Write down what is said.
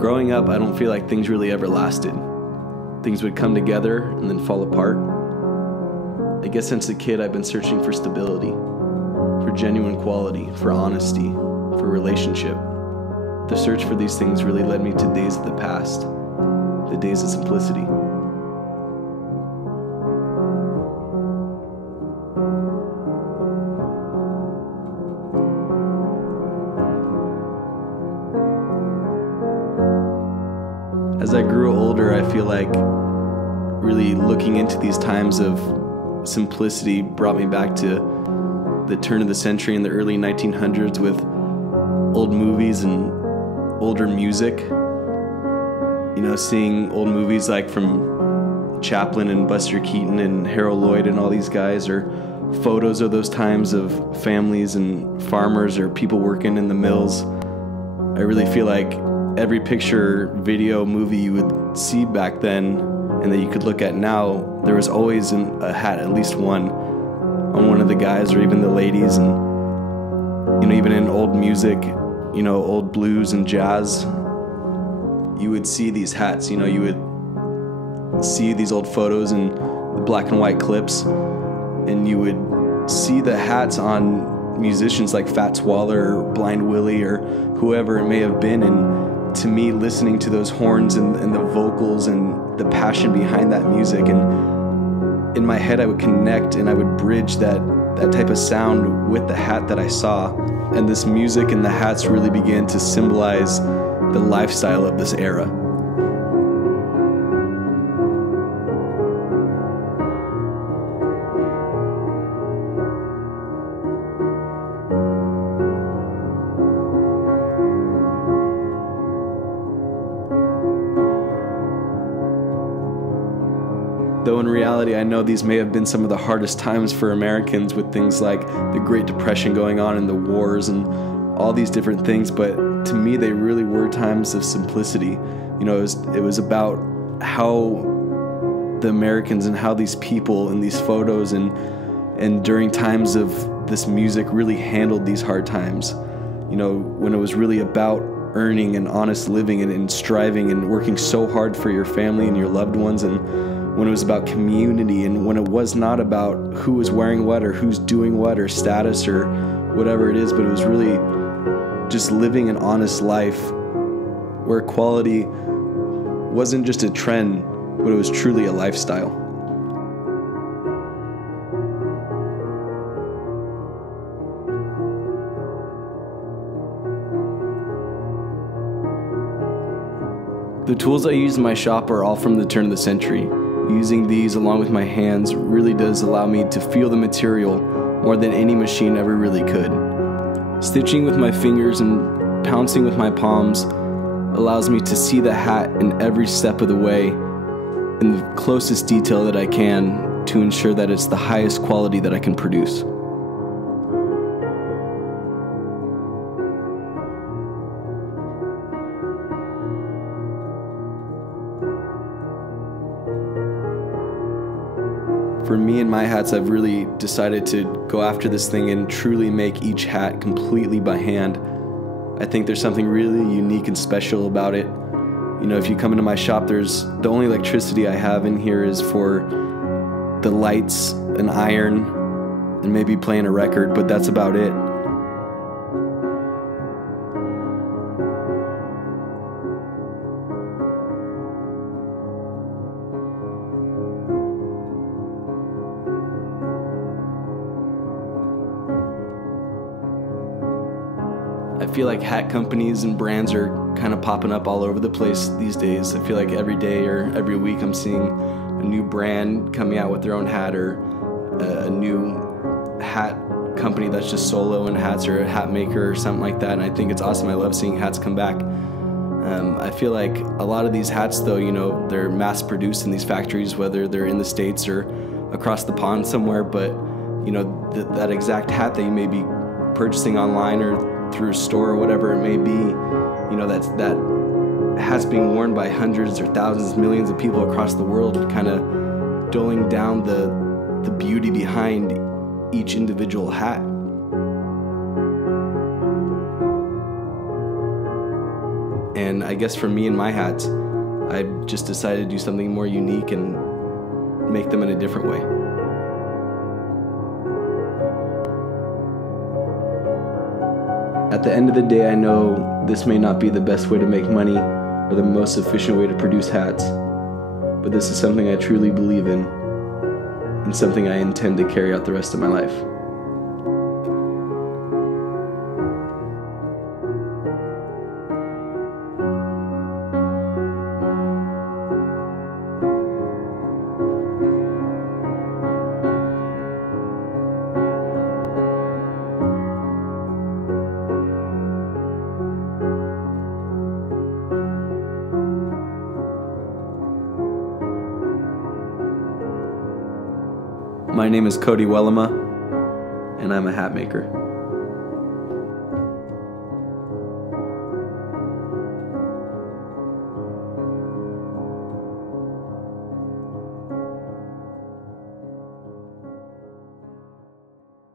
Growing up, I don't feel like things really ever lasted. Things would come together and then fall apart. I guess since a kid, I've been searching for stability, for genuine quality, for honesty, for relationship. The search for these things really led me to days of the past, the days of simplicity. As I grew older, I feel like really looking into these times of simplicity brought me back to the turn of the century in the early 1900s with old movies and older music. You know, seeing old movies like from Chaplin and Buster Keaton and Harold Lloyd and all these guys, or photos of those times of families and farmers or people working in the mills. I really feel like every picture, video, movie you would see back then and that you could look at now, there was always a hat, at least one, on one of the guys or even the ladies. And, you know, even in old music, you know, old blues and jazz, you would see these hats. You know, you would see these old photos and black and white clips, and you would see the hats on musicians like Fats Waller or Blind Willie or whoever it may have been. And to me, listening to those horns and the vocals and the passion behind that music, and in my head I would connect and I would bridge that type of sound with the hat that I saw. And this music and the hats really began to symbolize the lifestyle of this era. Though in reality, I know these may have been some of the hardest times for Americans, with things like the Great Depression going on and the wars and all these different things, but to me they really were times of simplicity. You know, it was about how the Americans and how these people in these photos and during times of this music really handled these hard times. You know, when it was really about earning and honest living and striving and working so hard for your family and your loved ones, and when it was about community, and when it was not about who was wearing what or who's doing what or status or whatever it is, but it was really just living an honest life where equality wasn't just a trend, but it was truly a lifestyle. The tools I use in my shop are all from the turn of the century. Using these along with my hands really does allow me to feel the material more than any machine ever really could. Stitching with my fingers and pouncing with my palms allows me to see the hat in every step of the way in the closest detail that I can to ensure that it's the highest quality that I can produce. For me and my hats, I've really decided to go after this thing and truly make each hat completely by hand. I think there's something really unique and special about it. You know, if you come into my shop, the only electricity I have in here is for the lights, an iron, and maybe playing a record, but that's about it. I feel like hat companies and brands are kind of popping up all over the place these days. I feel like every day or every week I'm seeing a new brand coming out with their own hat, or a new hat company that's just solo in hats, or a hat maker or something like that. And I think it's awesome. I love seeing hats come back. I feel like a lot of these hats, though, you know, they're mass produced in these factories, whether they're in the States or across the pond somewhere. But, you know, that exact hat that you may be purchasing online or through a store or whatever it may be, you know, that hat's being worn by hundreds or thousands, millions of people across the world, kind of dulling down the beauty behind each individual hat. And I guess for me and my hats, I just decided to do something more unique and make them in a different way. At the end of the day, I know this may not be the best way to make money or the most efficient way to produce hats, but this is something I truly believe in and something I intend to carry out the rest of my life. My name is Cody Wellema, and I'm a hat maker.